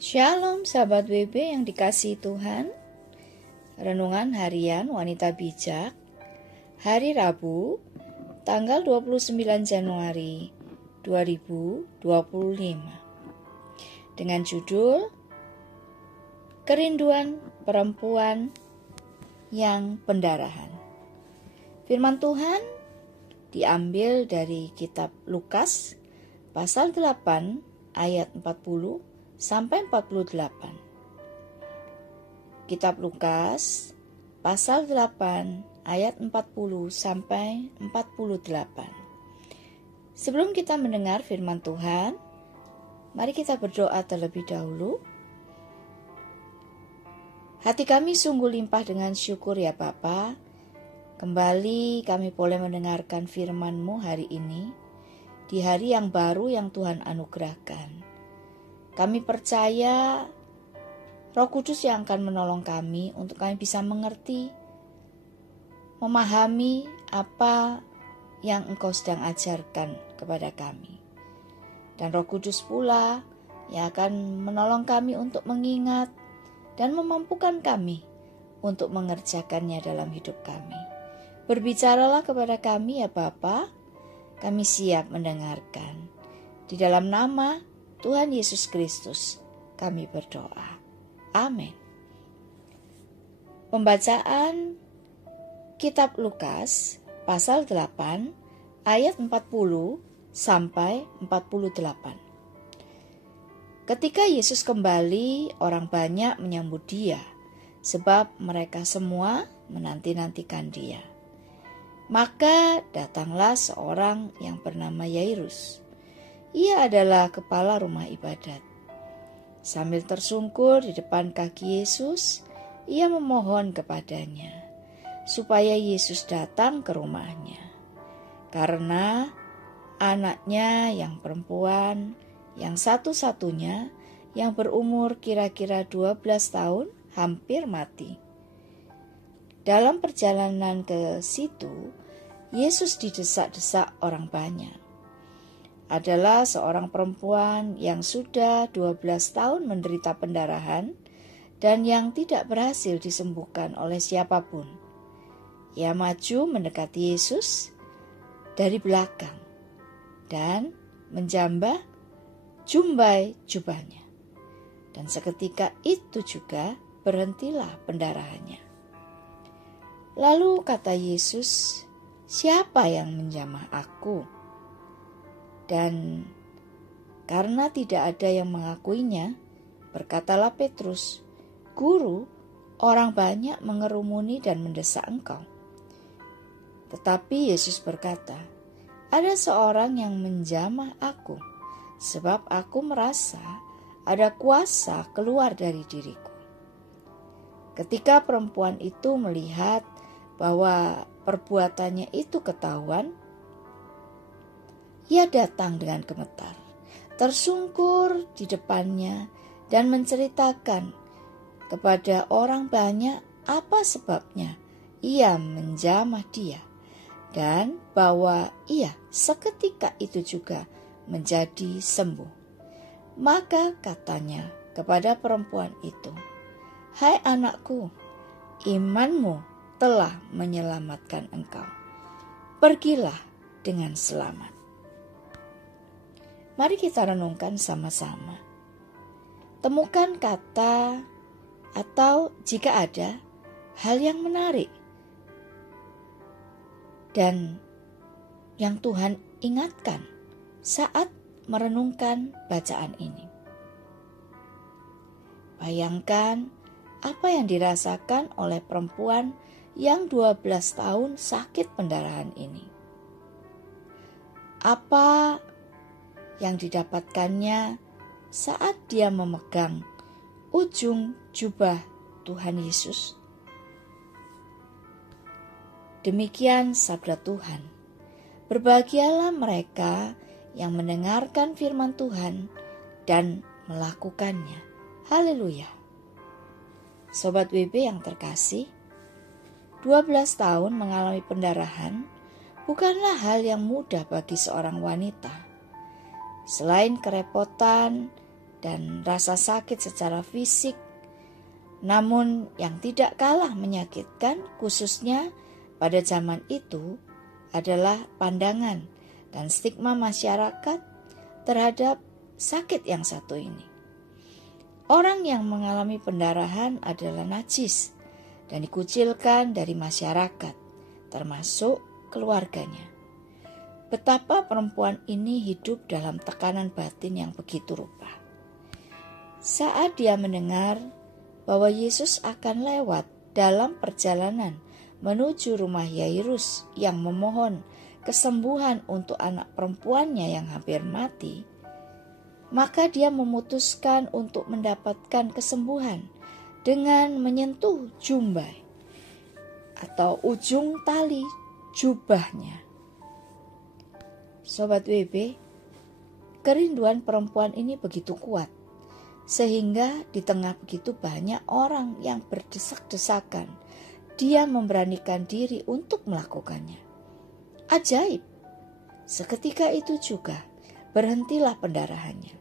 Shalom sahabat WB yang dikasihi Tuhan. Renungan harian Wanita Bijak hari Rabu tanggal 29 Januari 2025 dengan judul Kerinduan Perempuan yang Pendarahan. Firman Tuhan diambil dari kitab Lukas pasal 8 ayat 40 sampai 48. Kitab Lukas pasal 8 ayat 40 sampai 48. Sebelum kita mendengar firman Tuhan, mari kita berdoa terlebih dahulu. Hati kami sungguh limpah dengan syukur ya Bapa. Kembali kami boleh mendengarkan firman-Mu hari ini, di hari yang baru yang Tuhan anugerahkan. Kami percaya Roh Kudus yang akan menolong kami untuk kami bisa mengerti, memahami apa yang Engkau sedang ajarkan kepada kami. Dan Roh Kudus pula yang akan menolong kami untuk mengingat dan memampukan kami untuk mengerjakannya dalam hidup kami. Berbicaralah kepada kami ya Bapa, kami siap mendengarkan. Di dalam nama Tuhan Yesus Kristus kami berdoa. Amin. Pembacaan kitab Lukas pasal 8 ayat 40 sampai 48. Ketika Yesus kembali, orang banyak menyambut Dia, sebab mereka semua menanti-nantikan Dia. Maka datanglah seorang yang bernama Yairus. Ia adalah kepala rumah ibadat. Sambil tersungkur di depan kaki Yesus, ia memohon kepadanya supaya Yesus datang ke rumahnya. Karena anaknya yang perempuan, yang satu-satunya, yang berumur kira-kira 12 tahun, hampir mati. Dalam perjalanan ke situ, Yesus didesak-desak orang banyak. Adalah seorang perempuan yang sudah 12 tahun menderita pendarahan dan yang tidak berhasil disembuhkan oleh siapapun. Ia maju mendekati Yesus dari belakang dan menjambah jumbai jubahnya. Dan seketika itu juga berhentilah pendarahannya. Lalu kata Yesus, "Siapa yang menjamah aku?" Dan karena tidak ada yang mengakuinya, berkatalah Petrus, "Guru, orang banyak mengerumuni dan mendesak Engkau." Tetapi Yesus berkata, "Ada seorang yang menjamah aku, sebab aku merasa ada kuasa keluar dari diriku." Ketika perempuan itu melihat bahwa perbuatannya itu ketahuan, ia datang dengan gemetar, tersungkur di depannya dan menceritakan kepada orang banyak apa sebabnya ia menjamah dia dan bahwa ia seketika itu juga menjadi sembuh. Maka katanya kepada perempuan itu, "Hai anakku, imanmu telah menyelamatkan engkau. Pergilah dengan selamat." Mari kita renungkan sama-sama. Temukan kata atau jika ada hal yang menarik dan yang Tuhan ingatkan saat merenungkan bacaan ini. Bayangkan apa yang dirasakan oleh perempuan yang 12 tahun sakit pendarahan ini. Apa yang didapatkannya saat dia memegang ujung jubah Tuhan Yesus. Demikian sabda Tuhan. Berbahagialah mereka yang mendengarkan firman Tuhan dan melakukannya. Haleluya. Sobat WB yang terkasih, 12 tahun mengalami pendarahan bukanlah hal yang mudah bagi seorang wanita. Selain kerepotan dan rasa sakit secara fisik. Namun yang tidak kalah menyakitkan khususnya pada zaman itu adalah pandangan dan stigma masyarakat terhadap sakit yang satu ini. Orang yang mengalami pendarahan adalah najis dan dikucilkan dari masyarakat, termasuk keluarganya. Betapa perempuan ini hidup dalam tekanan batin yang begitu rupa. Saat dia mendengar bahwa Yesus akan lewat dalam perjalanan menuju rumah Yairus yang memohon kesembuhan untuk anak perempuannya yang hampir mati, maka dia memutuskan untuk mendapatkan kesembuhan dengan menyentuh jumbai atau ujung tali jubahnya. Sobat WB, kerinduan perempuan ini begitu kuat, sehingga di tengah begitu banyak orang yang berdesak-desakan, dia memberanikan diri untuk melakukannya. Ajaib, seketika itu juga berhentilah pendarahannya.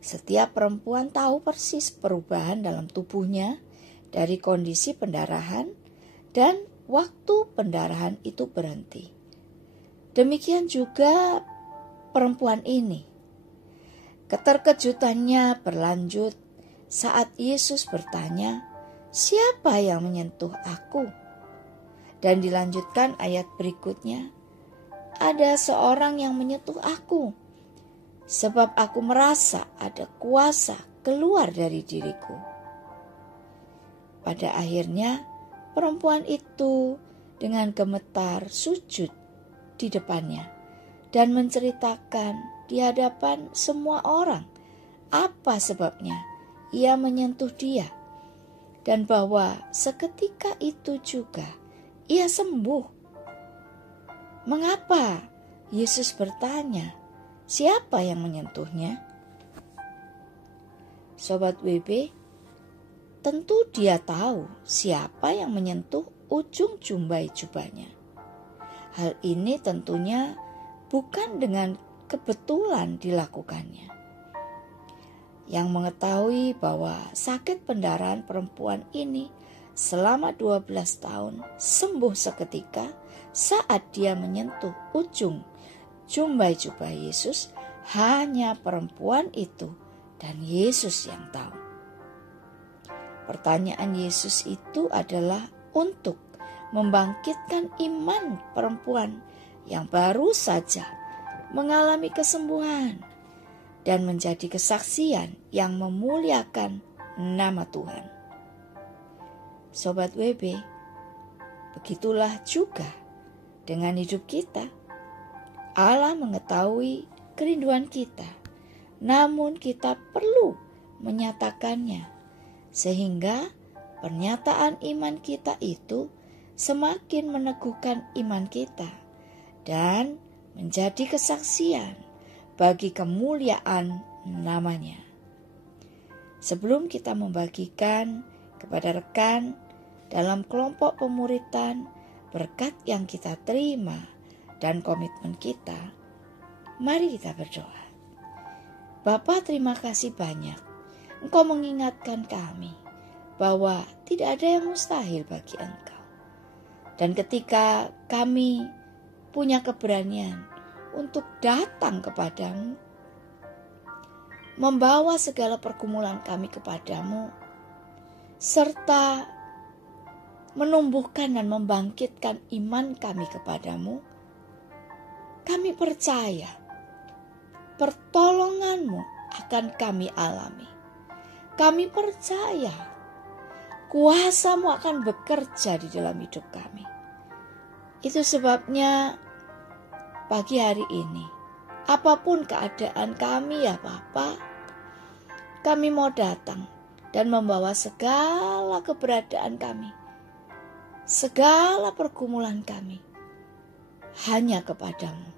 Setiap perempuan tahu persis perubahan dalam tubuhnya dari kondisi pendarahan dan waktu pendarahan itu berhenti. Demikian juga perempuan ini. Keterkejutannya berlanjut saat Yesus bertanya, "Siapa yang menyentuh aku?" Dan dilanjutkan ayat berikutnya, "Ada seorang yang menyentuh aku, sebab aku merasa ada kuasa keluar dari diriku." Pada akhirnya perempuan itu dengan gemetar sujud di depannya dan menceritakan di hadapan semua orang apa sebabnya ia menyentuh dia, dan bahwa seketika itu juga ia sembuh. Mengapa? Yesus bertanya, siapa yang menyentuhnya? Sobat WB, tentu dia tahu siapa yang menyentuh ujung jumbai jubahnya. Hal ini tentunya bukan dengan kebetulan dilakukannya. Yang mengetahui bahwa sakit pendarahan perempuan ini selama 12 tahun sembuh seketika saat dia menyentuh ujung jumbai jubah Yesus, hanya perempuan itu dan Yesus yang tahu. Pertanyaan Yesus itu adalah untuk membangkitkan iman perempuan yang baru saja mengalami kesembuhan dan menjadi kesaksian yang memuliakan nama Tuhan. Sobat WB, begitulah juga dengan hidup kita. Allah mengetahui kerinduan kita, namun kita perlu menyatakannya, sehingga pernyataan iman kita itu semakin meneguhkan iman kita dan menjadi kesaksian bagi kemuliaan namanya. Sebelum kita membagikan kepada rekan dalam kelompok pemuritan berkat yang kita terima dan komitmen kita, mari kita berdoa. Bapa, terima kasih banyak Engkau mengingatkan kami bahwa tidak ada yang mustahil bagi Engkau. Dan ketika kami punya keberanian untuk datang kepadamu, membawa segala pergumulan kami kepadamu, serta menumbuhkan dan membangkitkan iman kami kepadamu, kami percaya pertolongan-Mu akan kami alami. Kami percaya kuasa-Mu akan bekerja di dalam hidup kami. Itu sebabnya pagi hari ini, apapun keadaan kami ya Bapa, kami mau datang dan membawa segala keberadaan kami, segala pergumulan kami hanya kepadamu.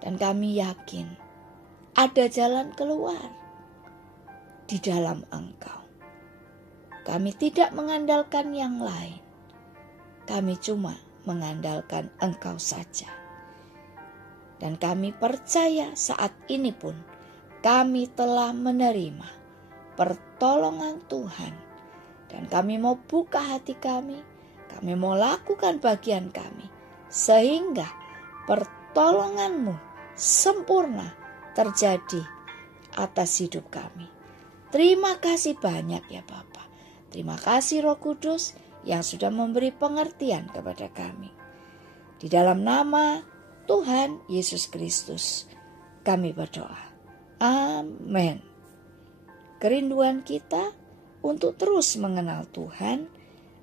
Dan kami yakin ada jalan keluar di dalam Engkau. Kami tidak mengandalkan yang lain. Kami cuma mengandalkan Engkau saja. Dan kami percaya saat ini pun kami telah menerima pertolongan Tuhan. Dan kami mau buka hati kami mau lakukan bagian kami, sehingga pertolongan-Mu sempurna terjadi atas hidup kami. Terima kasih banyak ya Bapa. Terima kasih Roh Kudus yang sudah memberi pengertian kepada kami. Di dalam nama Tuhan Yesus Kristus kami berdoa. Amin. Kerinduan kita untuk terus mengenal Tuhan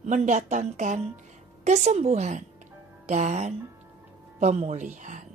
mendatangkan kesembuhan dan pemulihan.